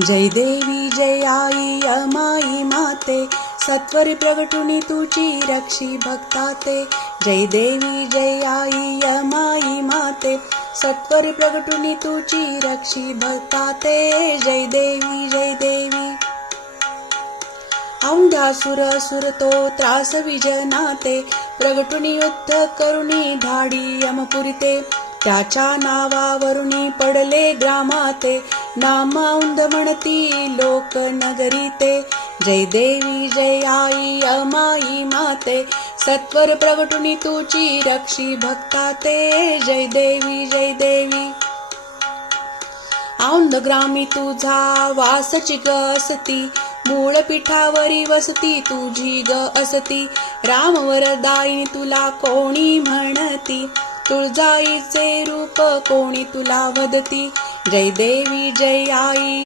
जय देवी जय आई अमाई माते, सत्वर प्रगटुनी तुझी रक्षी भक्ताते। जय देवी जय आई अमाई माते, सत्वर प्रगटुनी तुझी रक्षी भक्ताते। जय देवी जय देवी। औंधासुर असुर तो त्रास विजनाते, प्रगटुनी युद्ध करुणी धाडी यमपुरिते। त्याच्या नावावरुनी पडले ग्रामाते, नाम औंध म्हणती लोक नगरीते। जय देवी जय आई अमाई माते, सत्वर प्रगटुनी तुझी रक्षी भक्ताते। जय देवी जय देवी। औंध ग्रामी तुझा वासची ग असती, मूळ पीठावरी वसती तुझी ग असती। राम वरदायिनी तुला कोणी म्हणती, तुळजाईचे रूप कोणी तुला वदती। जय देवी जय आई